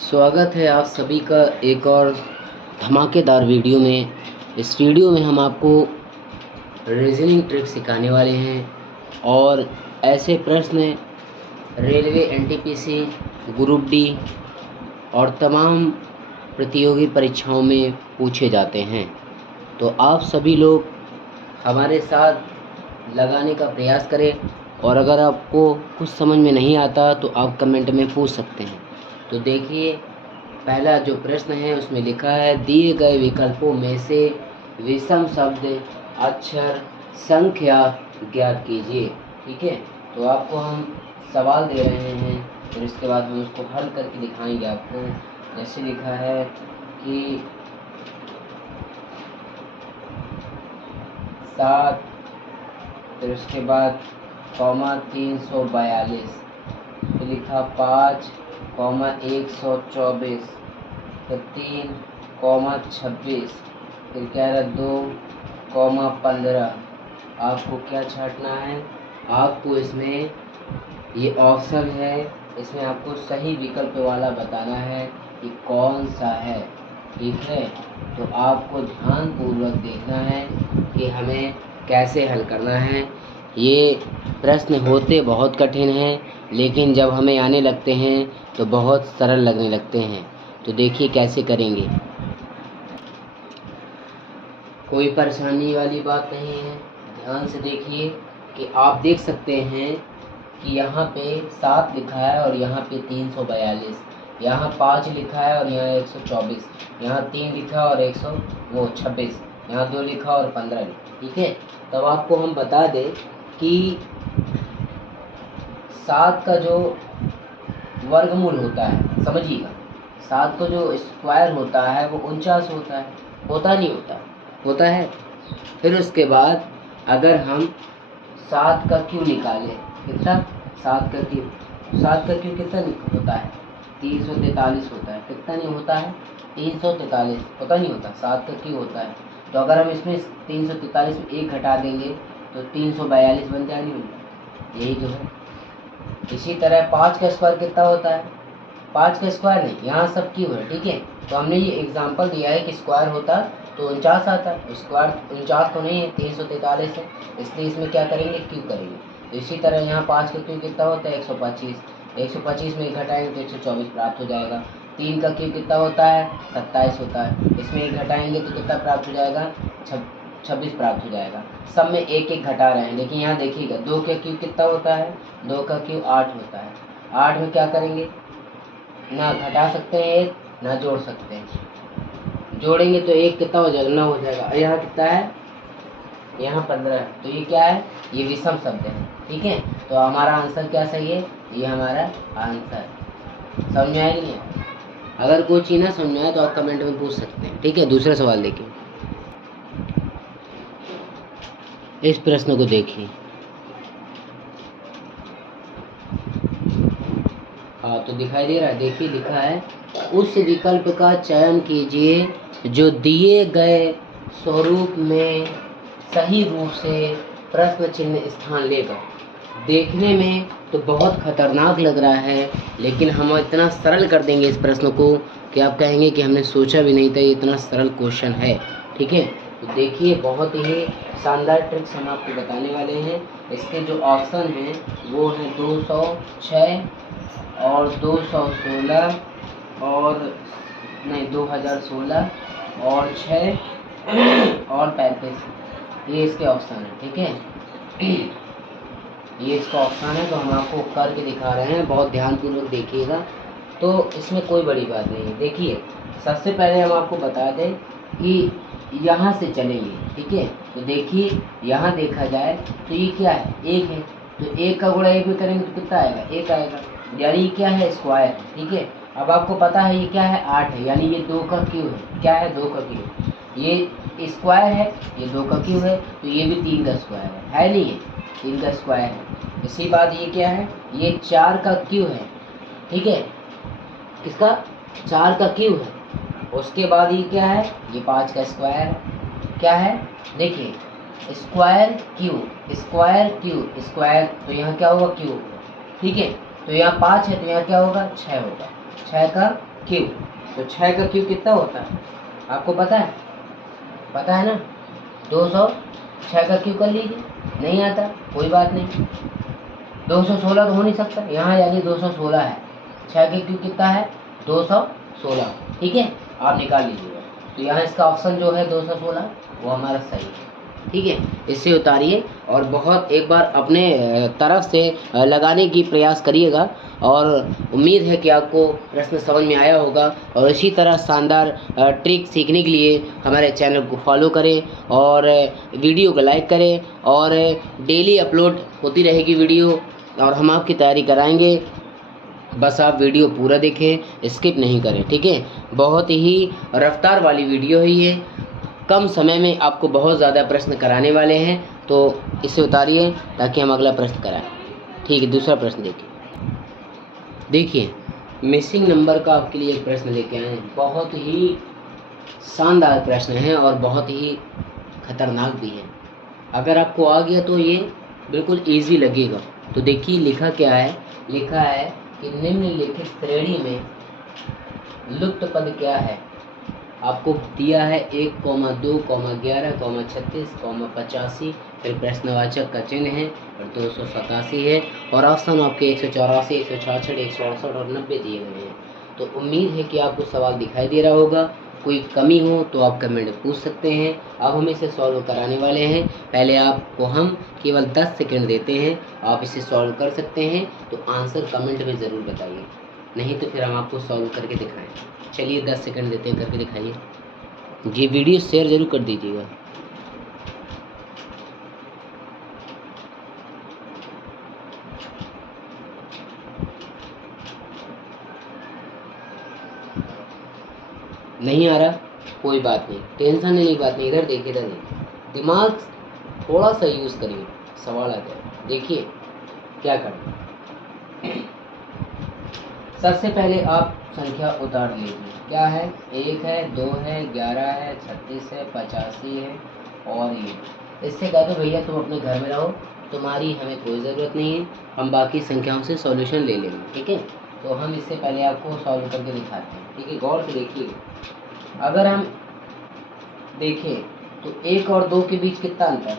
स्वागत है आप सभी का एक और धमाकेदार वीडियो में। इस वीडियो में हम आपको रीजनिंग ट्रिक सिखाने वाले हैं और ऐसे प्रश्न रेलवे, एनटीपीसी, ग्रुप डी और तमाम प्रतियोगी परीक्षाओं में पूछे जाते हैं। तो आप सभी लोग हमारे साथ लगाने का प्रयास करें और अगर आपको कुछ समझ में नहीं आता तो आप कमेंट में पूछ सकते हैं। तो देखिए, पहला जो प्रश्न है उसमें लिखा है दिए गए विकल्पों में से विषम शब्द, अक्षर, संख्या ज्ञात कीजिए। ठीक है, तो आपको हम सवाल दे रहे हैं, फिर इसके बाद हम उसको हल करके दिखाएंगे आपको। जैसे लिखा है कि 7, फिर उसके बाद कॉमा 342, फिर लिखा 5, 124, फिर 3, 26, फिर कह रहा 2, 15। आपको क्या छांटना है? आपको इसमें ये ऑप्शन है, इसमें आपको सही विकल्प वाला बताना है कि कौन सा है। ठीक है, तो आपको ध्यानपूर्वक देखना है कि हमें कैसे हल करना है। ये प्रश्न होते बहुत कठिन हैं, लेकिन जब हमें आने लगते हैं तो बहुत सरल लगने लगते हैं। तो देखिए कैसे करेंगे। कोई परेशानी वाली बात नहीं है। ध्यान से देखिए कि आप देख सकते हैं कि यहाँ पे 7 लिखा है और यहाँ पे 342, यहाँ 5 लिखा है और यहाँ 124, यहाँ 3 लिखा और 126, यहाँ 2 लिखा और 15 लिखा। ठीक है, तब आपको हम बता दें कि 7 का जो वर्गमूल होता है, समझिएगा, 7 का जो स्क्वायर होता है वो 49 होता है। होता नहीं होता? होता है। फिर उसके बाद अगर हम 7 का क्यू निकालें, कितना? 7 का क्यू कितना होता है? 343 होता है। कितना नहीं होता है? 343 होता नहीं होता, 7 का क्यू होता है। तो अगर हम इसमें 343 में 1 घटा देंगे तो 342 बन जाएगी। यही जो है। इसी तरह 5 का स्क्वायर कितना होता है? 5 का स्क्वायर नहीं, यहाँ सब क्यू है। ठीक है, तो हमने ये एग्जांपल दिया है कि स्क्वायर होता तो 49 आता है। स्क्वायर 49 तो नहीं है, 343 है, इसलिए इसमें क्या करेंगे? क्यू करेंगे। तो इसी तरह यहाँ 5 का क्यू कितना होता है? 125। 125 में 1 घटाएंगे तो 124 प्राप्त हो जाएगा। 3 का क्यू कितना होता है? 27 होता है। इसमें 1 घटाएंगे तो कितना प्राप्त हो जाएगा? 26 प्राप्त हो जाएगा। सब में 1 घटा रहे हैं, लेकिन यहाँ देखिएगा 2 का क्यू कितना होता है? 2 का क्यू 8 होता है। 8 में क्या करेंगे? ना घटा सकते हैं 1, ना जोड़ सकते हैं। जोड़ेंगे तो 1 कितना हो जाएगा? 9 हो जाएगा। यहाँ कितना है? यहाँ 15 है। तो ये क्या है? ये विषम शब्द है। ठीक है, तो हमारा आंसर क्या सही है? ये हमारा आंसर। समझ में आया कि नहीं? अगर कोई चीज़ ना समझ में आए तो आप कमेंट में पूछ सकते हैं। ठीक है, दूसरा सवाल देखिए। इस प्रश्न को देखिए। हाँ, तो दिखाई दे रहा है। देखिए, लिखा है उस विकल्प का चयन कीजिए जो दिए गए स्वरूप में सही रूप से प्रश्न चिन्ह स्थान लेगा। देखने में तो बहुत खतरनाक लग रहा है, लेकिन हम इतना सरल कर देंगे इस प्रश्न को कि आप कहेंगे कि हमने सोचा भी नहीं था ये इतना सरल क्वेश्चन है। ठीक है, तो देखिए, बहुत ही शानदार ट्रिक्स हम आपको बताने वाले हैं। इसके जो ऑप्शन हैं वो हैं 206 और 216 और नहीं 2016 और 6 और 35। ये इसके ऑप्शन है। ठीक है, ये इसका ऑप्शन है, तो हम आपको करके दिखा रहे हैं। बहुत ध्यानपूर्वक देखिएगा। तो इसमें कोई बड़ी बात नहीं है। देखिए, सबसे पहले हम आपको बता दें कि यहाँ से चलेंगे। ठीक है, तो देखिए, यहाँ देखा जाए तो ये क्या है? 1 है, तो 1 का गुणा 1 में करेंगे तो कितना आएगा? 1 आएगा, यानी क्या है? स्क्वायर। ठीक है, अब आपको पता है ये क्या है? 8 है, यानी ये 2 का क्यू है। क्या है? 2 का क्यू। ये स्क्वायर है, ये 2 का क्यू है, तो ये भी 3 का स्क्वायर है नहीं है? 3 का स्क्वायर है। इसी बात ये क्या है? ये 4 का क्यू है। ठीक है, किसका? 4 का क्यू है। उसके बाद ये क्या है? ये 5 का स्क्वायर है। क्या है? देखिए, square Q, square Q, square, तो यहाँ क्या होगा? क्यू। ठीक है, तो यहाँ 5 है तो यहाँ क्या होगा? 6 होगा। 6 का क्यू, तो 6 का क्यू कितना होता है आपको पता है? पता है ना? 200। 6 का क्यू कर लीजिए, नहीं आता कोई बात नहीं, 216 तो हो नहीं सकता यहाँ, यानी 216 है। 6 के क्यू कितना है? 216, ठीक है, आप निकाल लीजिएगा। तो यहाँ इसका ऑप्शन जो है 216 वो हमारा सही है, ठीक है। इससे उतारिए और बहुत एक बार अपने तरफ से लगाने की प्रयास करिएगा, और उम्मीद है कि आपको प्रश्न समझ में आया होगा। और इसी तरह शानदार ट्रिक सीखने के लिए हमारे चैनल को फॉलो करें और वीडियो को लाइक करें, और डेली अपलोड होती रहेगी वीडियो, और हम आपकी तैयारी कराएंगे। बस आप वीडियो पूरा देखें, स्किप नहीं करें, ठीक है। बहुत ही रफ्तार वाली वीडियो है ये, कम समय में आपको बहुत ज़्यादा प्रश्न कराने वाले हैं, तो इसे उतारिए ताकि हम अगला प्रश्न कराएं, ठीक है। दूसरा प्रश्न देखिए मिसिंग नंबर का आपके लिए एक प्रश्न लेके आए हैं। बहुत ही शानदार प्रश्न है और बहुत ही खतरनाक भी है। अगर आपको आ गया तो ये बिल्कुल इजी लगेगा। तो देखिए लिखा क्या है, लिखा है कि निम्नलिखित श्रेणी में लुप्त पद क्या है। आपको दिया है 1, 2, 11, 36, 85, फिर प्रश्नवाचक का चिन्ह है और 287 है, और ऑप्शन आपके 184, 166, 168 और 90 दिए गए हैं। तो उम्मीद है कि आपको सवाल दिखाई दे रहा होगा। कोई कमी हो तो आप कमेंट में पूछ सकते हैं। अब हम इसे सॉल्व कराने वाले हैं। पहले आपको हम केवल 10 सेकंड देते हैं, आप इसे सॉल्व कर सकते हैं। तो आंसर कमेंट में ज़रूर बताइए, नहीं तो फिर हम आपको सॉल्व करके दिखाएं। चलिए 10 सेकंड देते हैं, करके दिखाइए। ये वीडियो शेयर जरूर कर दीजिएगा। नहीं आ रहा कोई बात नहीं, टेंशन लेने की बात नहीं। इधर देखिए, इधर देखिए, दिमाग थोड़ा सा यूज़ करिए, सवाल आता है। देखिए क्या करना, सबसे पहले आप संख्या उतार लीजिए। क्या है? 1 है, 2 है, 11 है, 36 है, 85 है, और ये इससे कह दो भैया तुम अपने घर में रहो, तुम्हारी हमें कोई ज़रूरत नहीं है, हम बाकी संख्याओं से सॉल्यूशन ले लेंगे, ठीक है। तो हम इससे पहले आपको सॉल्व करके दिखाते हैं, ठीक है। गौर से देखिए, अगर हम देखें तो 1 और 2 के बीच कितना अंतर?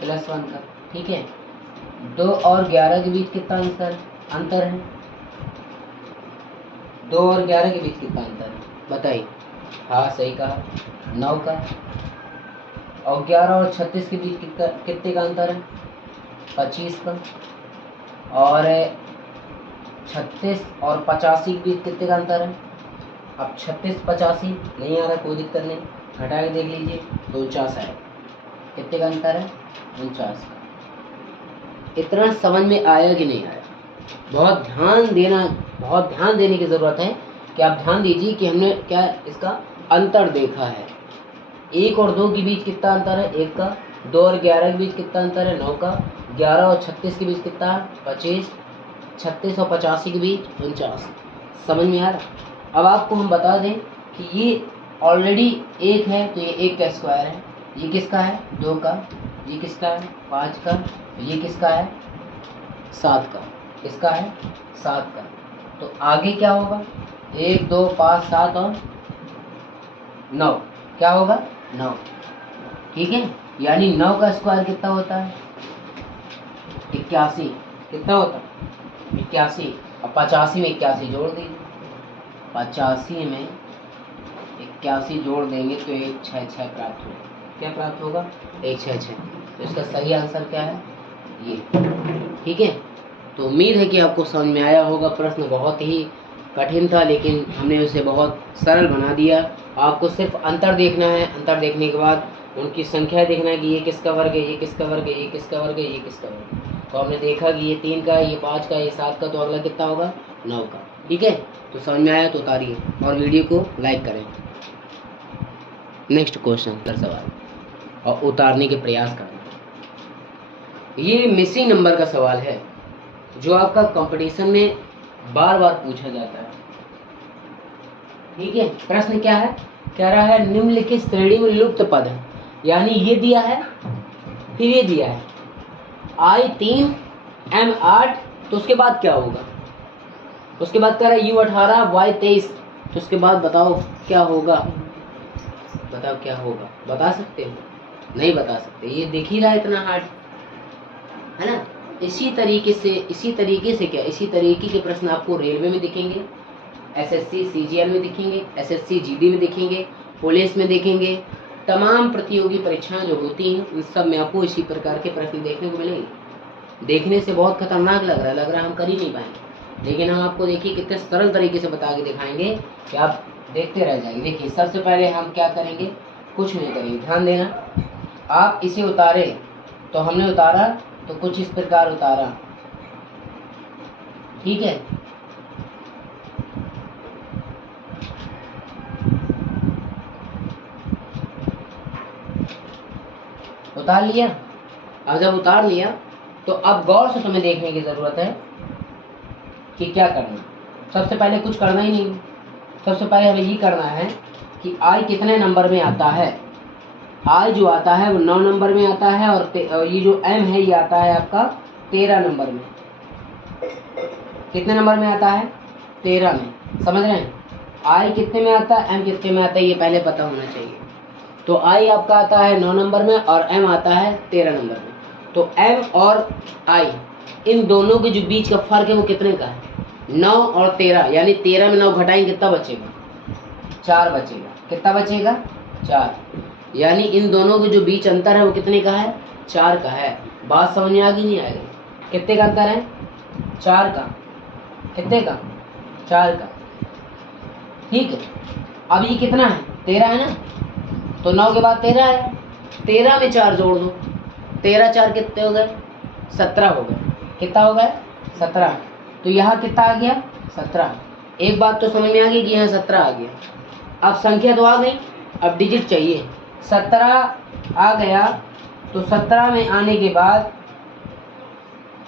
+1 का, ठीक है। 2 और 11 के बीच कितना अंतर है? 2 और 11 के बीच कितना अंतर है बताइए? हाँ सही कहा, 9 का। और 11 और 36 के बीच कितने का अंतर है? 25 का। और 36 और 85 के बीच कितने का अंतर है? अब 36 85 नहीं आ रहा, कोई दिक्कत नहीं, घटा के देख लीजिए तो 49 है। कितने का अंतर है? 49 का। इतना समझ में आया कि नहीं आया? बहुत ध्यान देने की ज़रूरत है कि आप ध्यान दीजिए कि हमने क्या इसका अंतर देखा है। 1 और 2 के बीच कितना अंतर है? 1 का। 2 और 11 के बीच कितना अंतर है? 9 का। 11 और 36 के बीच कितना है? 25। 36 और 85 के बीच 49। समझ में आ रहा? अब आपको हम बता दें कि ये ऑलरेडी 1 है, तो ये 1 का स्क्वायर है। ये किसका है? 2 का। ये किसका है? 5 का। ये किसका है? 7 का। किसका है? 7 का। तो आगे क्या होगा? 1 2 5 7 और 9, क्या होगा? 9, ठीक है। यानी 9 का स्क्वायर कितना होता है? 81। कितना होता है? 81। अब 85 में 81 जोड़ दीजिए, 85 में 81 जोड़ देंगे तो 166 प्राप्त होगा। क्या प्राप्त होगा? 166। तो इसका सही आंसर क्या है? ये, ठीक है। तो उम्मीद है कि आपको समझ में आया होगा। प्रश्न बहुत ही कठिन था, लेकिन हमने उसे बहुत सरल बना दिया। आपको सिर्फ अंतर देखना है, अंतर देखने के बाद उनकी संख्या देखना है कि ये किसका वर्ग है, ये किसका वर्ग है, ये किसका वर्ग है, ये किसका वर्ग है। तो हमने देखा कि ये 3 का है, ये 5 का, ये 7 का, तो अगला कितना होगा? 9 का, ठीक है। तो समझ में आया तो उतारिए और वीडियो को लाइक करें। नेक्स्ट क्वेश्चन का सवाल, और उतारने के प्रयास करना। ये मिसिंग नंबर का सवाल है जो आपका कंपटीशन में बार बार पूछा जाता है, ठीक है। प्रश्न क्या है? कह रहा है निम्नलिखित श्रेणी में लुप्त पद है, यानी ये दिया है, फिर ये दिया है I 3 M 8, तो उसके बाद क्या होगा? उसके बाद कह रहा है U 18 Y 23, तो उसके बाद बताओ क्या होगा, बताओ क्या होगा, बता सकते हो? नहीं बता सकते। ये दिख ही रहा है इतना हार्ड, है ना। इसी तरीके से क्या, इसी तरीके के प्रश्न आपको रेलवे में दिखेंगे, एसएससी सीजीएल में दिखेंगे, एसएससी जीडी में दिखेंगे, पुलिस में दिखेंगे। तमाम प्रतियोगी परीक्षाएं जो होती हैं उन सब में आपको इसी प्रकार के प्रश्न देखने को मिलेंगे। देखने से बहुत खतरनाक लग रहा है हम कर ही नहीं पाएंगे, लेकिन हम आपको देखिए कितने सरल तरीके से बता के दिखाएंगे कि आप देखते रह जाएंगे। देखिए सबसे पहले हम क्या करेंगे, कुछ नहीं करेंगे, ध्यान देना। आप इसे उतारे तो हमने उतारा तो कुछ इस प्रकार उतारा, ठीक है। उतार लिया। अब जब उतार लिया तो अब गौर से तुम्हें देखने की जरूरत है कि क्या करना। सबसे पहले कुछ करना ही नहीं, सबसे पहले हमें ये करना है कि आई कितने नंबर में आता है। आई जो आता है वो 9 नंबर में आता है, और ये जो एम है ये आता है आपका 13 नंबर में। कितने नंबर में आता है? 13 में। समझ रहे हैं? आई कितने में आता है, एम कितने में आता है, ये पहले पता होना चाहिए। तो आई आपका आता है 9 नंबर में और एम आता है 13 नंबर में। तो एम और आई इन दोनों के जो बीच का फर्क है वो कितने का है? 9 और 13, यानी 13 में 9 घटाएंगे कितना बचेगा? 4 बचेगा। कितना बचेगा? 4। यानी इन दोनों के जो बीच अंतर है वो कितने का है? 4 का है। बात समझ में आ गई नहीं आ गई? कितने का अंतर है? 4 का। कितने का? 4 का। ठीक है। अब ये कितना है? 13 है ना, तो 9 के बाद 13 है। 13 में 4 जोड़ दो, 13 4 कितने हो गए? 17 हो गए। कितना हो गए? 17। तो यहाँ कितना आ गया? 17। एक बात तो समझ में आ गई कि यहाँ 17 आ गया। अब संख्या तो आ गई, अब डिजिट चाहिए। 17 आ गया, तो 17 में आने के बाद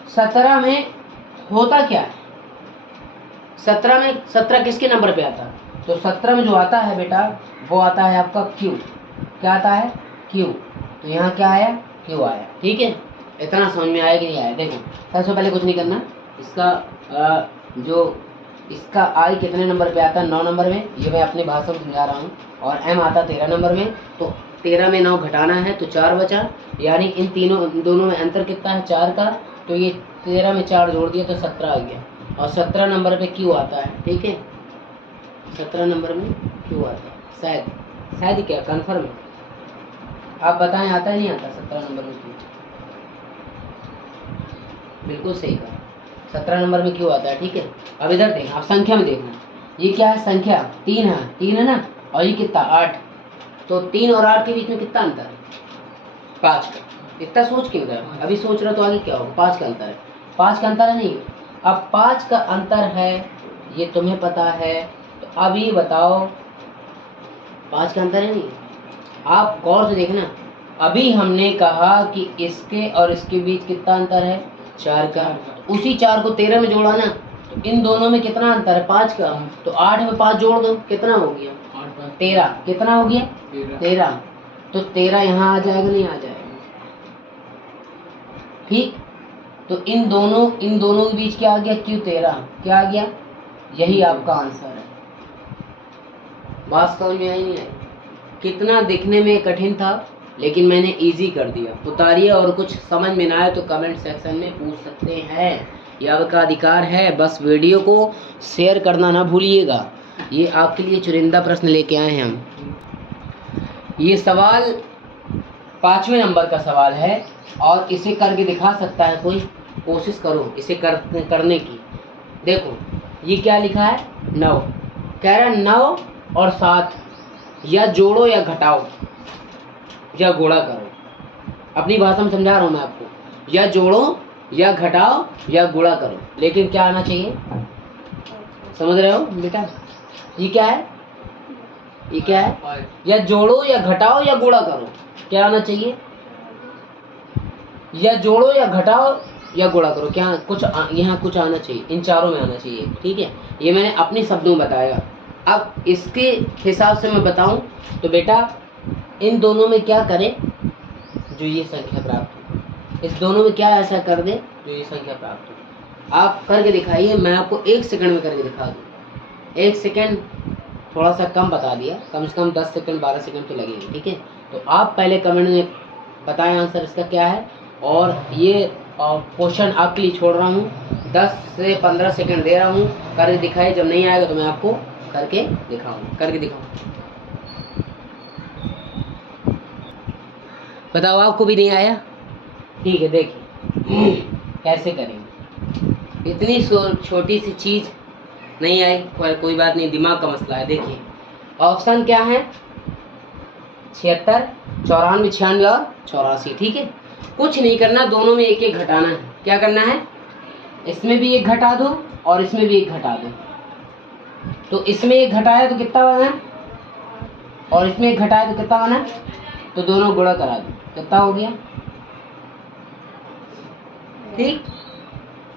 17 में होता क्या है? 17 किसके नंबर पे आता है? तो 17 में जो आता है बेटा वो आता है आपका क्यू। क्या आता है? क्यू। तो यहाँ क्या आया? क्यू आया। ठीक है, इतना समझ में आया कि नहीं आया? देखो सबसे पहले कुछ नहीं करना, इसका आई कितने नंबर पे आता है? 9 नंबर में, ये मैं अपनी भाषा में समझा रहा हूँ। और एम आता 13 नंबर में, तो 13 में 9 घटाना है तो 4 बचा, यानी इन दोनों में अंतर कितना है? 4 का। तो ये 13 में 4 जोड़ दिया तो 17 आ गया, और 17 नंबर पे क्यू आता है। ठीक है, 17 नंबर में क्यू आता है। शायद क्या कन्फर्म है? आप बताएं, आता है नहीं आता 17 नंबर में क्यू? बिल्कुल सही कहा, 17 नंबर में क्यू आता है। ठीक है, अब इधर देखना, आप संख्या में देखना, ये क्या है? संख्या 3 है, 3 है ना, और ये कितना? 8। तो 3 और 8 के बीच में कितना अंतर है? 5 का। इतना सोच क्यों रहे? अभी सोच रहे तो आगे क्या होगा? 5 का अंतर है। 5 का अंतर है नहीं, अब 5 का अंतर है, ये तुम्हें पता है। तो अब ये बताओ 5 का अंतर है नहीं? आप गौर से देखना, अभी हमने कहा कि इसके और इसके बीच कितना अंतर है? 4 का। तो उसी 4 को 13 में जोड़ा ना, तो इन दोनों में कितना अंतर है? 5 का। तो 8 में 5 जोड़ दो, कितना हो गया? 13। कितना हो गया? 13। तो 13 यहाँ आ जाएगा नहीं आ जाएगा? ठीक, तो इन दोनों के बीच क्या आ गया? क्यू 13। क्या आ गया? यही आपका आंसर है। बात समझ में आई नहीं आई? कितना दिखने में कठिन था, लेकिन मैंने इजी कर दिया। उतारिए, और कुछ समझ में ना आए तो कमेंट सेक्शन में पूछ सकते हैं, यह आपका अधिकार है। बस वीडियो को शेयर करना ना भूलिएगा। ये आपके लिए चुनिंदा प्रश्न लेके आए हैं हम। ये सवाल 5वें नंबर का सवाल है, और इसे करके दिखा सकता है कोई? कोशिश करो इसे करने की। देखो ये क्या लिखा है? 9। कह रहा है 9 और 7 या जोड़ो या घटाओ या गुणा करो। अपनी भाषा में समझा रहा हूँ मैं आपको, या जोड़ो या घटाओ या गुणा करो, लेकिन क्या आना चाहिए? समझ रहे हो बेटा? ये क्या है? ये क्या है? या जोड़ो या घटाओ या गुणा करो, क्या आना चाहिए? या जोड़ो या घटाओ या गुणा करो, क्या कुछ यहाँ कुछ आना चाहिए, इन चारों में आना चाहिए। ठीक है, ये मैंने अपने शब्दों में बताया। अब इसके हिसाब से मैं बताऊं तो बेटा इन दोनों में क्या करें जो ये संख्या प्राप्त हो, इस दोनों में क्या ऐसा कर दे जो ये संख्या प्राप्त हो। आप करके दिखाइए, मैं आपको 1 सेकंड में करके दिखा दूँ। 1 सेकंड थोड़ा सा कम बता दिया, कम से कम 10 सेकंड 12 सेकंड तो लगेंगे, ठीक है। तो आप पहले कमेंट में बताएं आंसर इसका क्या है, और ये क्वेश्चन आपके लिए छोड़ रहा हूँ, 10 से 15 सेकंड दे रहा हूँ, करके दिखाए। जब नहीं आएगा तो मैं आपको करके दिखाऊँ। बताओ आपको भी नहीं आया? ठीक है, देखिए कैसे करेंगे। इतनी छोटी सी चीज़ नहीं आई, कोई बात नहीं, दिमाग का मसला है। देखिए ऑप्शन क्या है, 76, 94, 96 और 84, ठीक है। कुछ नहीं करना, दोनों में एक एक घटाना है। क्या करना है, इसमें भी एक घटा दो और इसमें भी एक घटा दो। तो इसमें एक घटाया तो कितना बना, और इसमें एक घटाया तो कितना बना, तो दोनों गुणा करा दो, कितना हो गया, ठीक।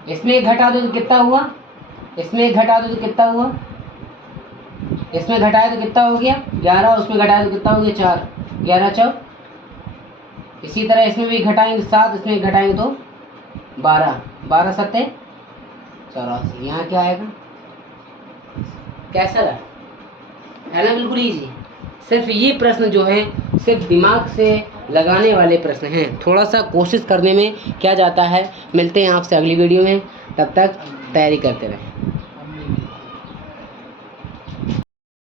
इसमें एक घटा दो तो कितना हुआ, इसमें एक घटा दो तो कितना हुआ, इसमें घटाया तो कितना हो गया 11, उसमें घटाया तो कितना हो गया 4, 11 4। इसी तरह इसमें भी घटाएंगे 7, इसमें घटाएंगे तो 12, 12 7 84। यहाँ क्या आएगा, कैसा रहा, है ना, बिल्कुल ईजी। सिर्फ ये प्रश्न जो है सिर्फ दिमाग से लगाने वाले प्रश्न हैं, थोड़ा सा कोशिश करने में क्या जाता है। मिलते हैं आपसे अगली वीडियो में, तब तक तैयारी करते रहें।